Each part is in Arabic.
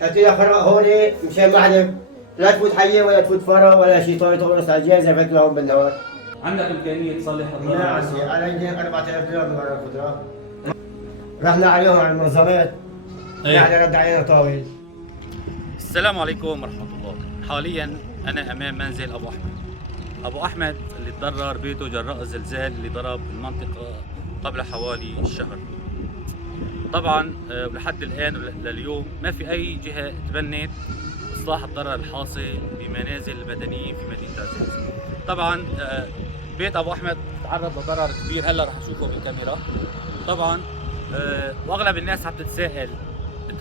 حتى يا هون مشان ما حدا لا تفوت حيه ولا تفوت فرا ولا شيء طاير طاير على الجهاز فات لهم بالنهار. عندك امكانيه تصلح الضرر؟ لا عندي، انا عندي 4000 دولار من ورا الخضره. رحنا عليهم على المنظمات يعني رد علينا طاويل. السلام عليكم ورحمه الله. حاليا انا امام منزل ابو احمد. ابو احمد اللي تضرر بيته جراء الزلزال اللي ضرب المنطقه قبل حوالي شهر. طبعا لحد الان لليوم ما في اي جهه تبنت اصلاح الضرر الحاصل بمنازل المدنيين في مدينه عزيز. طبعا بيت ابو احمد تعرض لضرر كبير، هلا رح نشوفه بالكاميرا. طبعا واغلب الناس عم تتساءل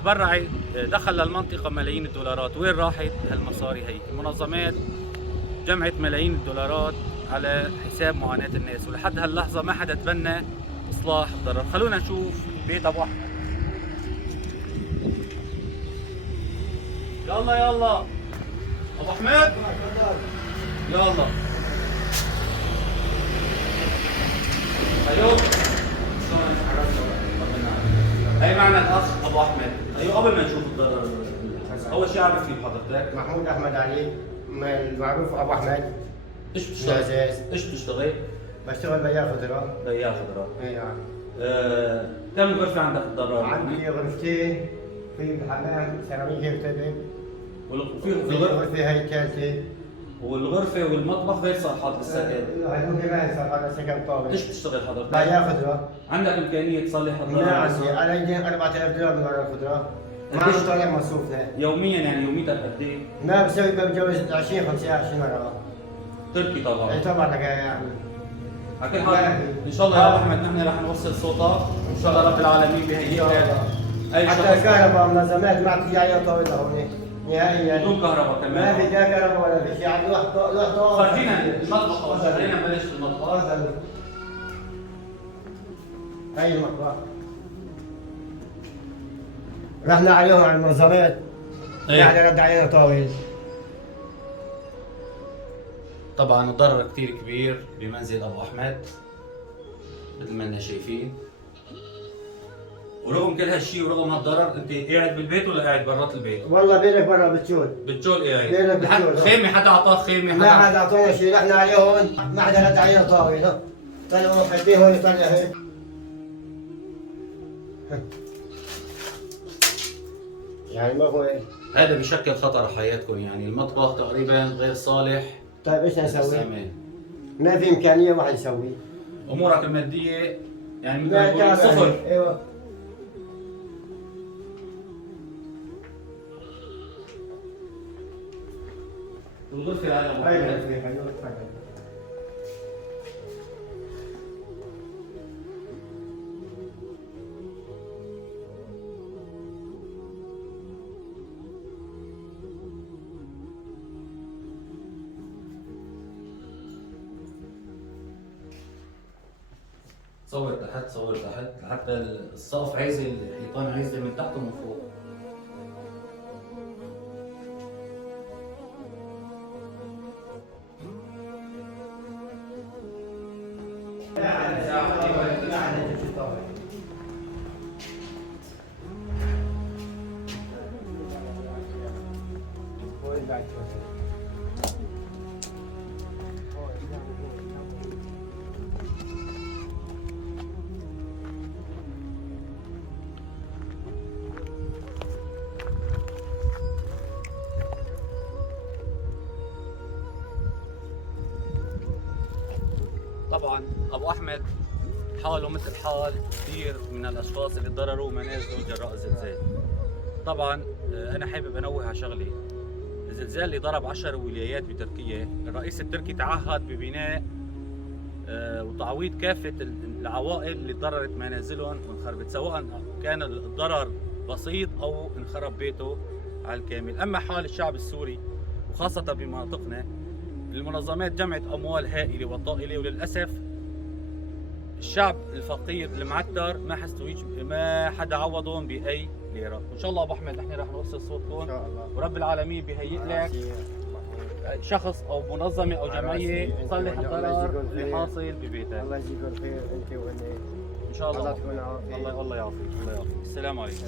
تبرعت دخل للمنطقه ملايين الدولارات، وين راحت هالمصاري هي؟ المنظمات جمعت ملايين الدولارات على حساب معاناه الناس، ولحد هاللحظه ما حدا تبنى اصلاح الضرر. خلونا نشوف بيت ابو احمد. يلا يلا ابو احمد يلا. ايوه هي معنا الاخ ابو احمد. ايوه قبل ما نشوف الضرر اول شيء عرفني بحضرتك. محمود احمد علي المعروف ابو احمد. ايش بتشتغل؟ ايش بتشتغل؟ بشتغل بياع خضره. بياع خضره. اي نعم. كم غرفه عندك الضرر؟ عندي غرفتين، في حمام سيراميك مكتبه، وفي غرفه هي ثالثه، والغرفه والمطبخ غير صالحات للسكن. هدول كمان صار هذا سكن طابق. ايش بتشتغل حضرتك؟ بياع خضره. عندك امكانيه تصلح الضرر؟ لا عندي، انا عندي 4000 دولار من ورا الخضره. ما عم طالع مصروفنا يوميا، يعني يوميتك قد ايه؟ ما بسوي، ما بتجوز 20 25 مره. تركي طبعا. اي طبعا لك يعني. على كل حال ان شاء الله يا ابو احمد نحن رح نوصل صوتك ان شاء الله رب العالمين بهيئ لك اي حتى الكهرباء منظمات ما عم تجي عليها طاوله هون نهائيا. بدون كهرباء كمان. ما في لا كهرباء ولا في شيء، عم يروح خرجينا المطبخ اول شيء، خلينا نبلش بالمطبخ. هي المطبخ. رحنا عليهم على المنظمات يعني رد علينا طاويل. طبعا الضرر كثير كبير بمنزل ابو احمد مثل ما اننا شايفين. ورغم كل هالشيء ورغم هالضرر انت قاعد بالبيت ولا قاعد برات البيت؟ والله بينك برا بتشول. بتشول قاعد؟ بينك بتشول. خيمه حدا اعطاك خيمه؟ ما حدا اعطانا شيء، رحنا عليهم ما حدا رد علينا طاوله. طلعوا حاطين هون طلع هيك. يعني ما هو هيك. هذا بشكل خطر حياتكم، يعني المطبخ تقريبا غير صالح. طيب ايش نسوي؟ ما في امكانيه واحد يسوي. امورك الماديه يعني لا صفر. ايوه. الغرفه هاي صور تحت، صور تحت، حتى السقف عايزه، الحيطان عايزه من تحت ومن فوق. طبعا ابو احمد حاله مثل حال كثير من الاشخاص اللي ضرروا منازلهم جراء الزلزال. طبعا انا حابب انوه على شغله. الزلزال اللي ضرب 10 ولايات بتركيا، الرئيس التركي تعهد ببناء وتعويض كافه العوائل اللي ضررت منازلهم وانخربت، سواء كان الضرر بسيط او انخرب بيته على الكامل. اما حال الشعب السوري وخاصه بمناطقنا، المنظمات جمعت اموال هائله وطائله، وللاسف الشعب الفقير المعتر ما حدا عوضهم باي ليره. وان شاء الله ابو احمد نحن رح نوصل صوتكم ان شاء الله، ورب العالمين بهيئ لك شخص او منظمه او جمعيه تصلح الضرر اللي حاصل ببيتك. الله يجزيكم خير انت واني ان شاء الله. الله تكون عافيه. الله يعافيك. الله يعافيك. السلام عليكم.